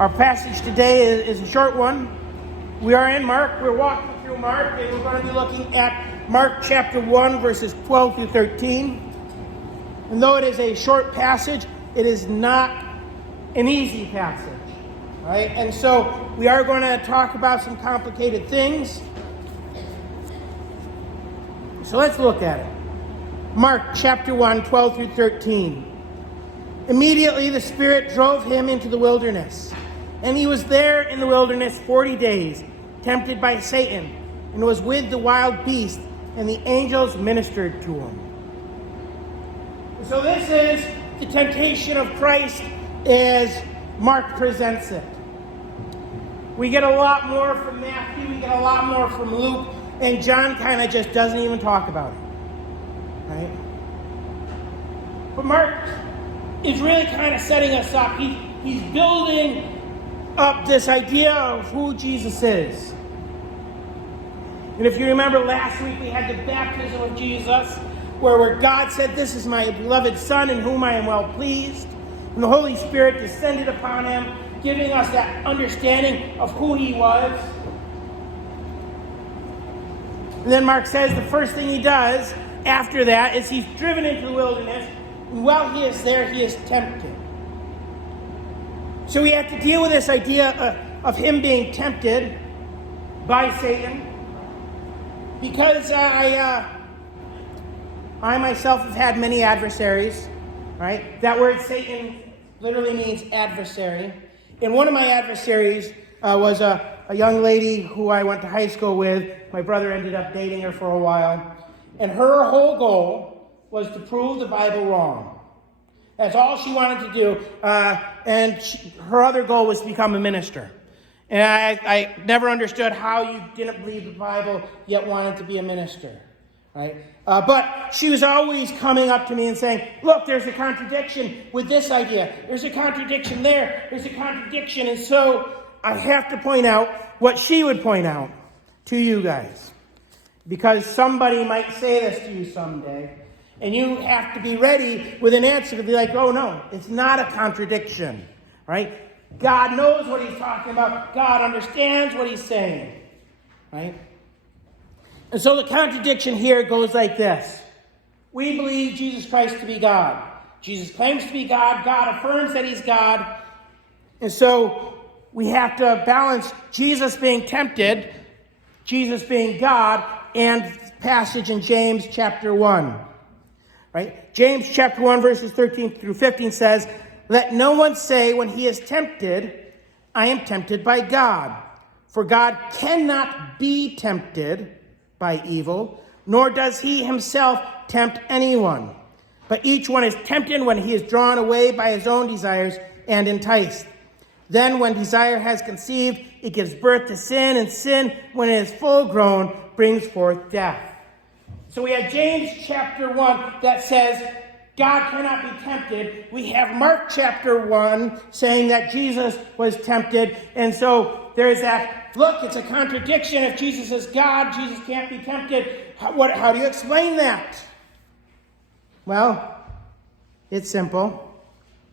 Our passage today is a short one. We are in Mark. We're walking through Mark, and we're going to be looking at Mark chapter 1, verses 12 through 13. And though it is a short passage, it is not an easy passage. Right? And so we are going to talk about some complicated things. So let's look at it. Mark chapter 1, 12 through 13. Immediately the Spirit drove him into the wilderness. And he was there in the wilderness 40 days, tempted by Satan, and was with the wild beast, and the angels ministered to him. So this is the temptation of Christ as Mark presents it. We get a lot more from Matthew, we get a lot more from Luke, and John kind of just doesn't even talk about it. Right? But Mark is really kind of setting us up. He's building up this idea of who Jesus is. And if you remember last week, we had the baptism of Jesus, where God said, "This is my beloved Son in whom I am well pleased." And the Holy Spirit descended upon him, giving us that understanding of who he was. And then Mark says the first thing he does after that is he's driven into the wilderness, and while he is there, he is tempted. So we have to deal with this idea of him being tempted by Satan, because I myself have had many adversaries, right? That word Satan literally means adversary. And one of my adversaries was a young lady who I went to high school with. My brother ended up dating her for a while. And her whole goal was to prove the Bible wrong. That's all she wanted to do. Her other goal was to become a minister. And I never understood how you didn't believe the Bible yet wanted to be a minister. Right? But she was always coming up to me and saying, "Look, there's a contradiction with this idea. There's a contradiction there. There's a contradiction." And so I have to point out what she would point out to you guys. Because somebody might say this to you someday. And you have to be ready with an answer to be like, "Oh no, it's not a contradiction." Right? God knows what he's talking about. God understands what he's saying. Right? And so the contradiction here goes like this. We believe Jesus Christ to be God. Jesus claims to be God. God affirms that he's God. And so we have to balance Jesus being tempted, Jesus being God, and passage in James chapter 1. Right? James chapter 1 verses 13 through 15 says, "Let no one say when he is tempted, 'I am tempted by God.' For God cannot be tempted by evil, nor does he himself tempt anyone. But each one is tempted when he is drawn away by his own desires and enticed. Then when desire has conceived, it gives birth to sin, and sin, when it is full grown, brings forth death." So we have James chapter 1 that says God cannot be tempted. We have Mark chapter 1 saying that Jesus was tempted. And so there's that, look, it's a contradiction. If Jesus is God, Jesus can't be tempted. How do you explain that? Well, it's simple.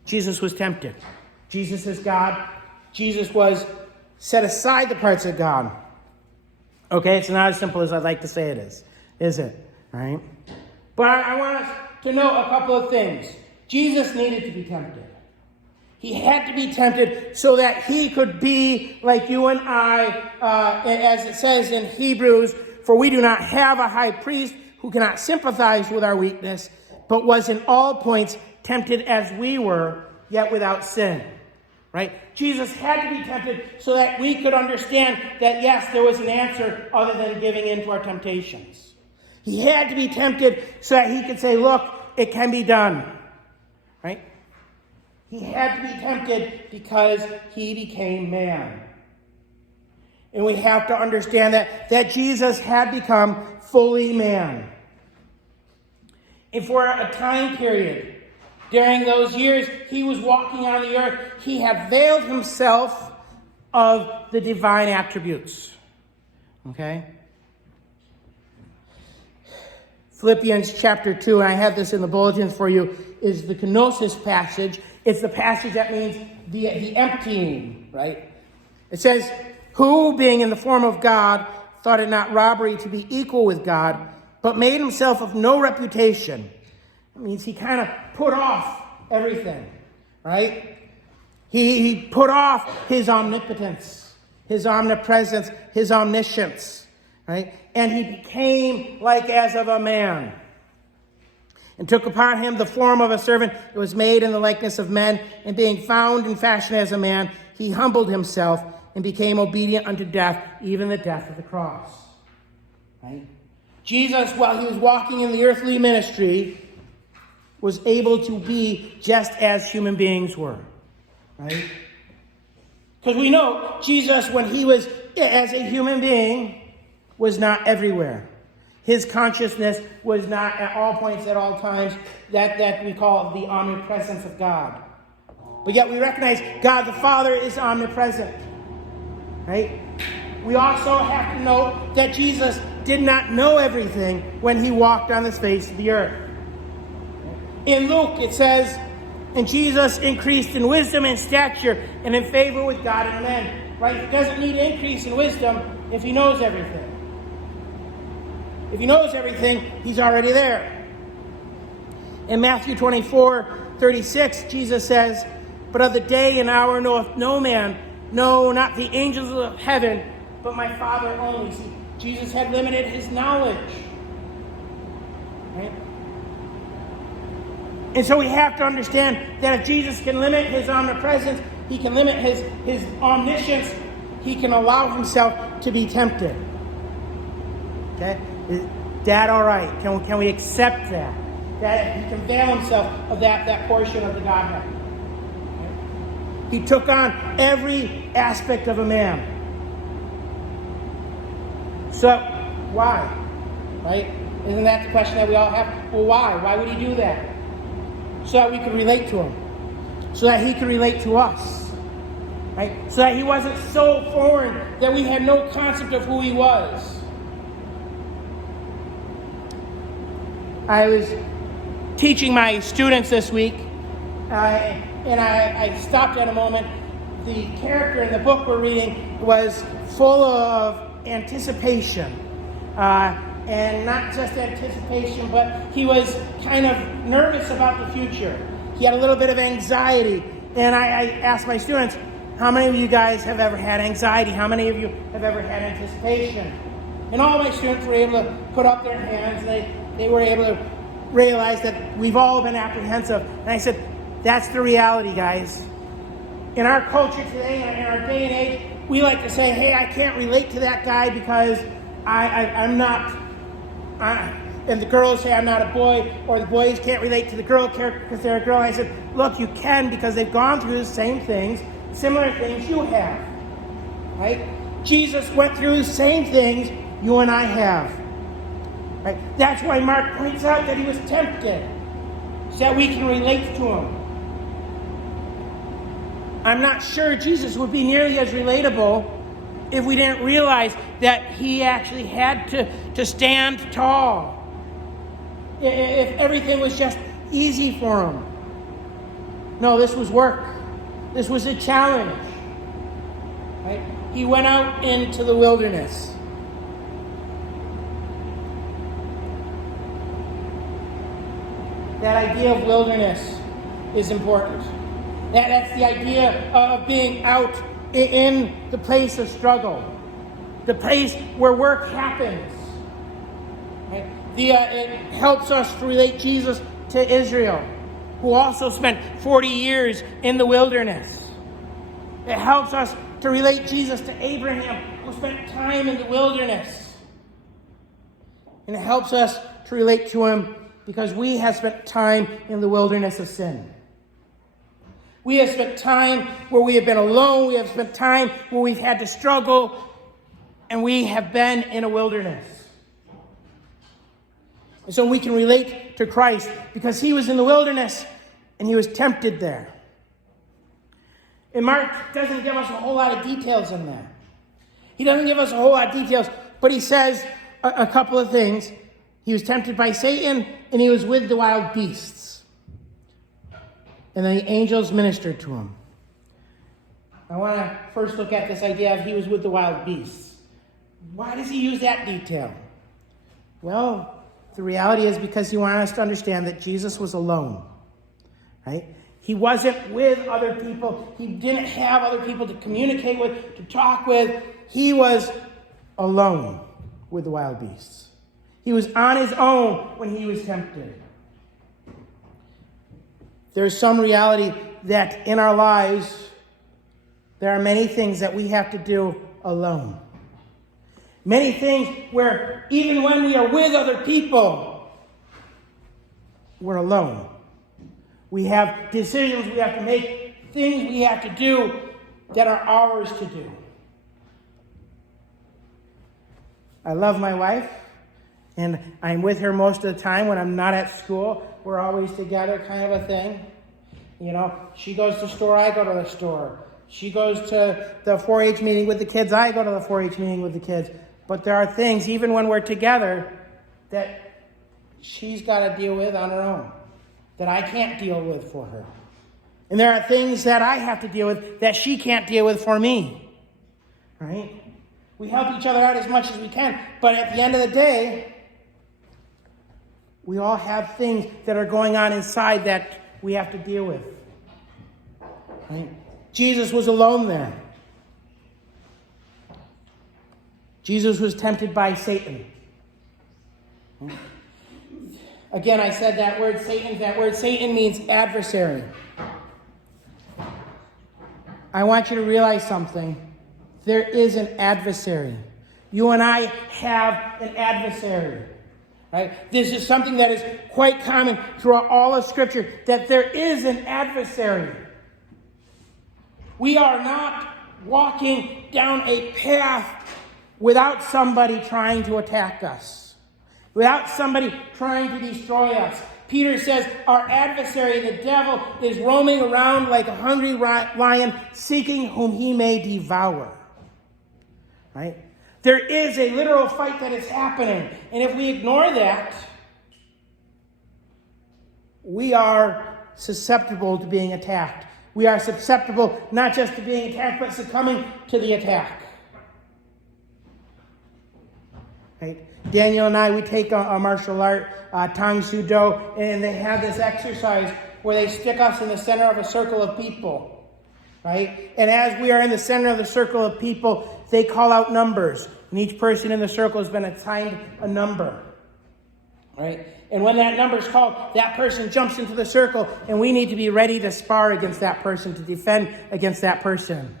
Jesus was tempted. Jesus is God. Jesus was set aside the parts of God. Okay, it's not as simple as I'd like to say it is it? Right? But I want us to know a couple of things. Jesus needed to be tempted. He had to be tempted so that he could be like you and I, as it says in Hebrews, "For we do not have a high priest who cannot sympathize with our weakness, but was in all points tempted as we were, yet without sin." Right? Jesus had to be tempted so that we could understand that, yes, there was an answer other than giving in to our temptations. He had to be tempted so that he could say, "Look, it can be done." Right? He had to be tempted because he became man. And we have to understand that Jesus had become fully man. And for a time period, during those years he was walking on the earth, he had veiled himself of the divine attributes. Okay? Philippians chapter 2, and I have this in the bulletins for you, is the kenosis passage. It's the passage that means the emptying, right? It says, who, being in the form of God, thought it not robbery to be equal with God, but made himself of no reputation. That means he kind of put off everything, right? He put off his omnipotence, his omnipresence, his omniscience, right? And he became like as of a man, and took upon him the form of a servant that was made in the likeness of men, and being found in fashion as a man, he humbled himself and became obedient unto death, even the death of the cross. Right? Jesus, while he was walking in the earthly ministry, was able to be just as human beings were. Right? Because we know Jesus, when he was as a human being, was not everywhere. His consciousness was not at all points, at all times, that we call the omnipresence of God. But yet we recognize God the Father is omnipresent. Right? We also have to note that Jesus did not know everything when he walked on the face of the earth. In Luke, it says, and Jesus increased in wisdom and stature and in favor with God and men. Right? He doesn't need to increase in wisdom if he knows everything. If he knows everything, he's already there. In Matthew 24:36, Jesus says, but of the day and hour knoweth no man, no, not the angels of heaven, but my Father only. See, Jesus had limited his knowledge. Right? And so we have to understand that if Jesus can limit his omnipresence, he can limit his omniscience, he can allow himself to be tempted. Okay? Is that all right? Can we accept that? That he can avail himself of that portion of the Godhead. Okay? He took on every aspect of a man. So, why? Right? Isn't that the question that we all have? Well, why? Why would he do that? So that we could relate to him. So that he could relate to us. Right? So that he wasn't so foreign that we had no concept of who he was. I was teaching my students this week, and I stopped at a moment. The character in the book we're reading was full of anticipation. And not just anticipation, but he was kind of nervous about the future. He had a little bit of anxiety. And I asked my students, how many of you guys have ever had anxiety? How many of you have ever had anticipation? And all my students were able to put up their hands. They were able to realize that we've all been apprehensive. And I said, that's the reality, guys. In our culture today, in our day and age, we like to say, hey, I can't relate to that guy because I'm not... and the girls say I'm not a boy, or the boys can't relate to the girl character because they're a girl. And I said, look, you can, because they've gone through the same things, similar things you have. Right? Jesus went through the same things you and I have. Right? That's why Mark points out that he was tempted, so that we can relate to him. I'm not sure Jesus would be nearly as relatable if we didn't realize that he actually had to stand tall. If everything was just easy for him. No, this was work. This was a challenge. Right? He went out into the wilderness. That idea of wilderness is important. That's the idea of being out in the place of struggle, the place where work happens. Right? It helps us to relate Jesus to Israel, who also spent 40 years in the wilderness. It helps us to relate Jesus to Abraham, who spent time in the wilderness. And it helps us to relate to him because we have spent time in the wilderness of sin. We have spent time where we have been alone. We have spent time where we've had to struggle. And we have been in a wilderness. And so we can relate to Christ because he was in the wilderness and he was tempted there. And Mark doesn't give us a whole lot of details on that. He doesn't give us a whole lot of details, but he says a couple of things. He was tempted by Satan and he was with the wild beasts. And then the angels ministered to him. want to first look at this idea of he was with the wild beasts. Why does he use that detail? Well, the reality is because he wanted us to understand that Jesus was alone, right? He wasn't with other people. He didn't have other people to communicate with, to talk with. He was alone with the wild beasts. He was on his own when he was tempted. There's some reality that in our lives, there are many things that we have to do alone. Many things where even when we are with other people, we're alone. We have decisions we have to make, things we have to do that are ours to do. I love my wife, and I'm with her most of the time when I'm not at school. We're always together, kind of a thing. You know, she goes to the store, I go to the store. She goes to the 4-H meeting with the kids, I go to the 4-H meeting with the kids. But there are things, even when we're together, that she's got to deal with on her own, that I can't deal with for her. And there are things that I have to deal with that she can't deal with for me. Right? We help each other out as much as we can, but at the end of the day, we all have things that are going on inside that we have to deal with. Right? Jesus was alone there. Jesus was tempted by Satan. Again, I said that word Satan. That word Satan means adversary. I want you to realize something. There is an adversary. You and I have an adversary. Right? This is something that is quite common throughout all of Scripture, that there is an adversary. We are not walking down a path without somebody trying to attack us, without somebody trying to destroy us. Peter says our adversary, the devil, is roaming around like a hungry lion, seeking whom he may devour. Right? There is a literal fight that is happening. And if we ignore that, we are susceptible to being attacked. We are susceptible not just to being attacked, but succumbing to the attack. Right? Daniel and I, we take a martial art, Tang Soo Do, and they have this exercise where they stick us in the center of a circle of people. Right? And as we are in the center of the circle of people, they call out numbers. And each person in the circle has been assigned a number. Right? And when that number is called, that person jumps into the circle, and we need to be ready to spar against that person, to defend against that person.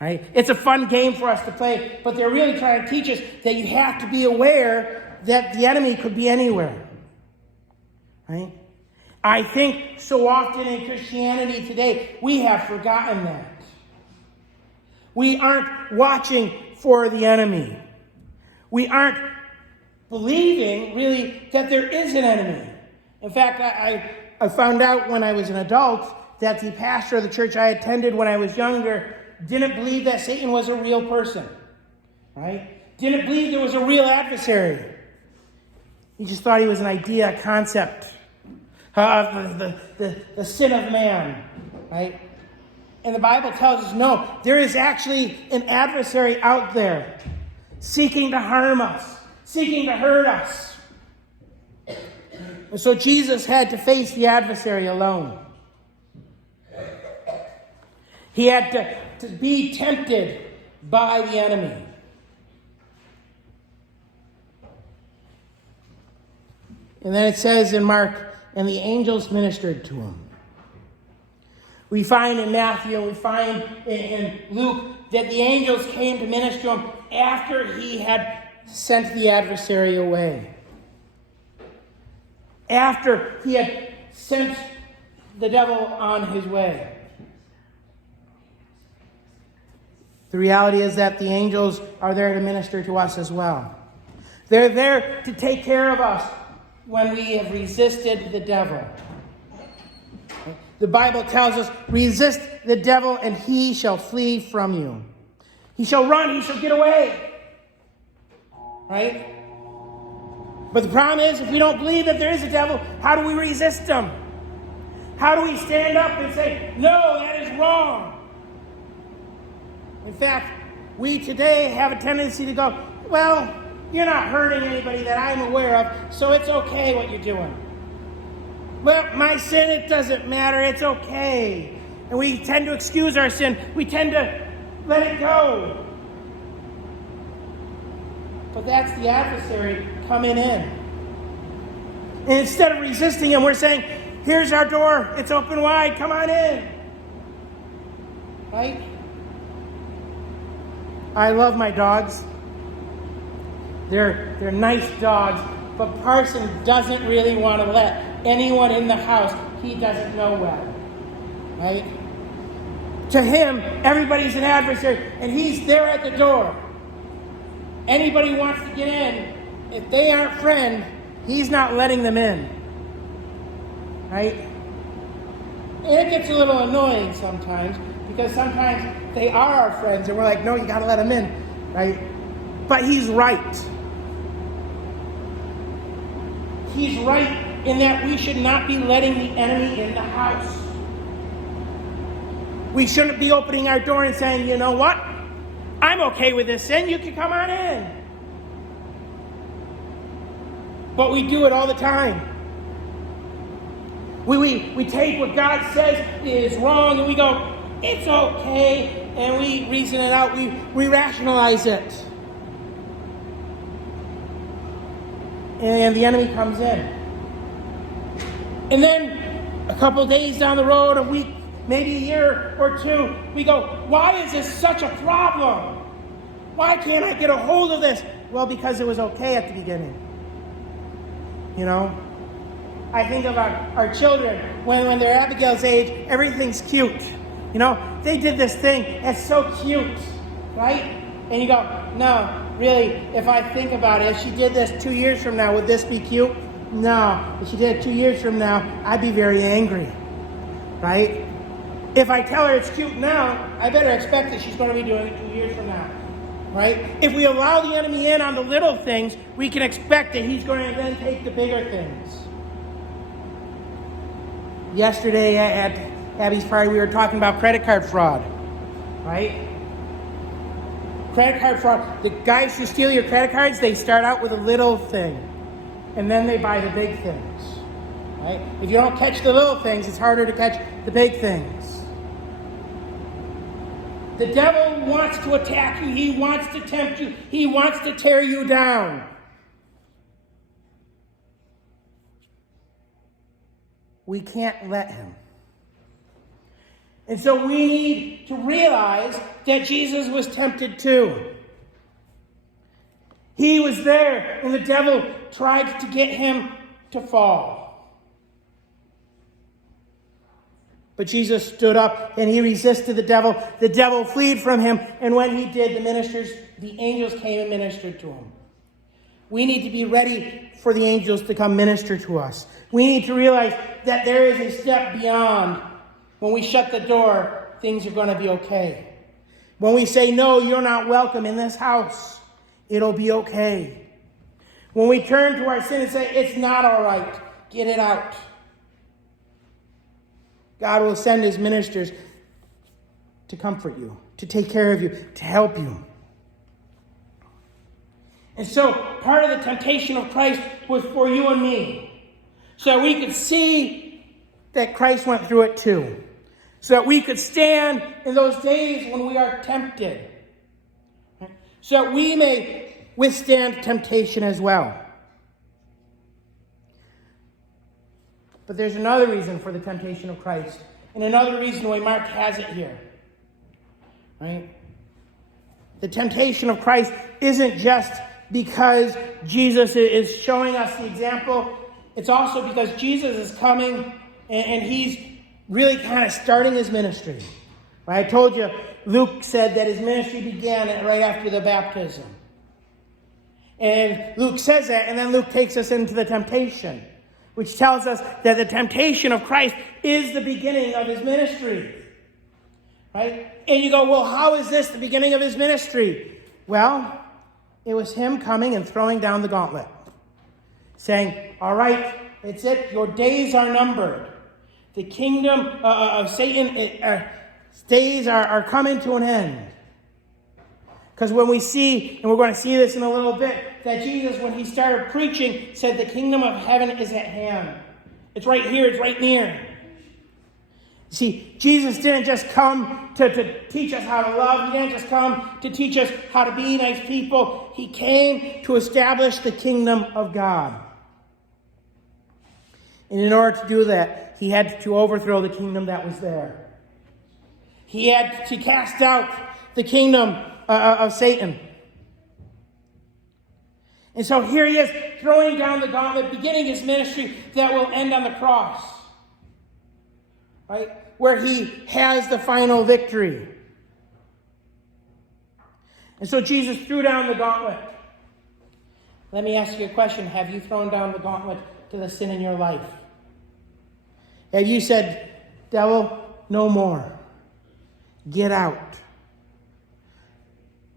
Right? It's a fun game for us to play, but they're really trying to teach us that you have to be aware that the enemy could be anywhere. Right? I think so often in Christianity today, we have forgotten that. We aren't watching for the enemy. We aren't believing, really, that there is an enemy. In fact, I found out when I was an adult that the pastor of the church I attended when I was younger didn't believe that Satan was a real person. Right? Didn't believe there was a real adversary. He just thought he was an idea, a concept. The sin of man. Right? And the Bible tells us, no, there is actually an adversary out there seeking to harm us, seeking to hurt us. And so Jesus had to face the adversary alone. He had to be tempted by the enemy. And then it says in Mark, and the angels ministered to him. We find in Matthew and we find in Luke that the angels came to minister to him after he had sent the adversary away. After he had sent the devil on his way. The reality is that the angels are there to minister to us as well. They're there to take care of us when we have resisted the devil. The Bible tells us, resist the devil and he shall flee from you. He shall run, he shall get away. Right? But the problem is, if we don't believe that there is a devil, how do we resist him? How do we stand up and say, no, that is wrong? In fact, we today have a tendency to go, well, you're not hurting anybody that I'm aware of, so it's okay what you're doing. Well, my sin, it doesn't matter, it's okay. And we tend to excuse our sin. We tend to let it go. But that's the adversary coming in. And instead of resisting him, we're saying, here's our door, it's open wide, come on in. Right? I love my dogs. They're nice dogs, but Parson doesn't really want to let anyone in the house he doesn't know well. Right? To him, everybody's an adversary, and he's there at the door. Anybody wants to get in, if they aren't friend, he's not letting them in. Right? And it gets a little annoying sometimes, because sometimes they are our friends, and we're like, no, you got to let them in. Right? But he's right. He's right in that we should not be letting the enemy in the house. We shouldn't be opening our door and saying, you know what? I'm okay with this sin. You can come on in. But we do it all the time. We take what God says is wrong and we go, it's okay. And we reason it out. We rationalize it. And the enemy comes in. And then a couple days down the road, a week, maybe a year or two, we go, why is this such a problem? Why can't I get a hold of this? Well, because it was okay at the beginning. You know? I think of our children, when they're Abigail's age, everything's cute. You know, they did this thing that's so cute, right? And you go, no, really, if I think about it, if she did this 2 years from now, would this be cute? No. If she did it 2 years from now, I'd be very angry, right? If I tell her it's cute now, I better expect that she's going to be doing it 2 years from now, right? If we allow the enemy in on the little things, we can expect that he's going to then take the bigger things. Yesterday at Abby's party, we were talking about credit card fraud, right? Credit card fraud. The guys who steal your credit cards, they start out with a little thing, and then they buy the big things, right? If you don't catch the little things, it's harder to catch the big things. The devil wants to attack you. He wants to tempt you. He wants to tear you down. We can't let him. And so we need to realize that Jesus was tempted too. He was there, and the devil tried to get him to fall. But Jesus stood up and he resisted the devil. The devil fled from him, and when he did, the angels came and ministered to him. We need to be ready for the angels to come minister to us. We need to realize that there is a step beyond. When we shut the door, things are going to be okay. When we say, no, you're not welcome in this house, it'll be okay. When we turn to our sin and say, it's not all right, get it out. God will send his ministers to comfort you, to take care of you, to help you. And so part of the temptation of Christ was for you and me, so that we could see that Christ went through it too, so that we could stand in those days when we are tempted, so that we may withstand temptation as well. But there's another reason for the temptation of Christ, and another reason why Mark has it here, right? The temptation of Christ isn't just because Jesus is showing us the example. It's also because Jesus is coming and he's really kind of starting his ministry. Right? I told you, Luke said that his ministry began right after the baptism. And Luke says that, and then Luke takes us into the temptation, which tells us that the temptation of Christ is the beginning of his ministry. Right? And you go, well, how is this the beginning of his ministry? Well, it was him coming and throwing down the gauntlet, saying, all right, it's it. Your days are numbered. The kingdom of Satan days are coming to an end. Because when we see, and we're going to see this in a little bit, that Jesus, when he started preaching, said the kingdom of heaven is at hand. It's right here, it's right near. See, Jesus didn't just come to teach us how to love. He didn't just come to teach us how to be nice people. He came to establish the kingdom of God. And in order to do that, he had to overthrow the kingdom that was there. He had to cast out the kingdom of Satan. And so here he is, throwing down the gauntlet, beginning his ministry that will end on the cross. Right? Where he has the final victory. And so Jesus threw down the gauntlet. Let me ask you a question. Have you thrown down the gauntlet to the sin in your life? Have you said, devil, no more. Get out.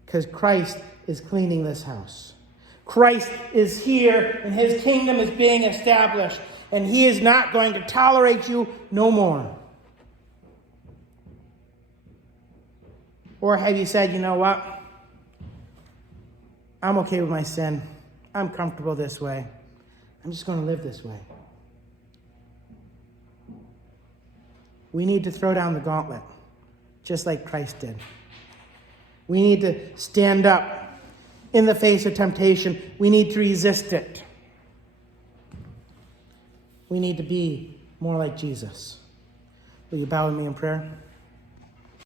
Because Christ is cleaning this house. Christ is here and his kingdom is being established. And he is not going to tolerate you no more. Or have you said, you know what? I'm okay with my sin. I'm comfortable this way. I'm just going to live this way. We need to throw down the gauntlet, just like Christ did. We need to stand up in the face of temptation. We need to resist it. We need to be more like Jesus. Will you bow with me in prayer?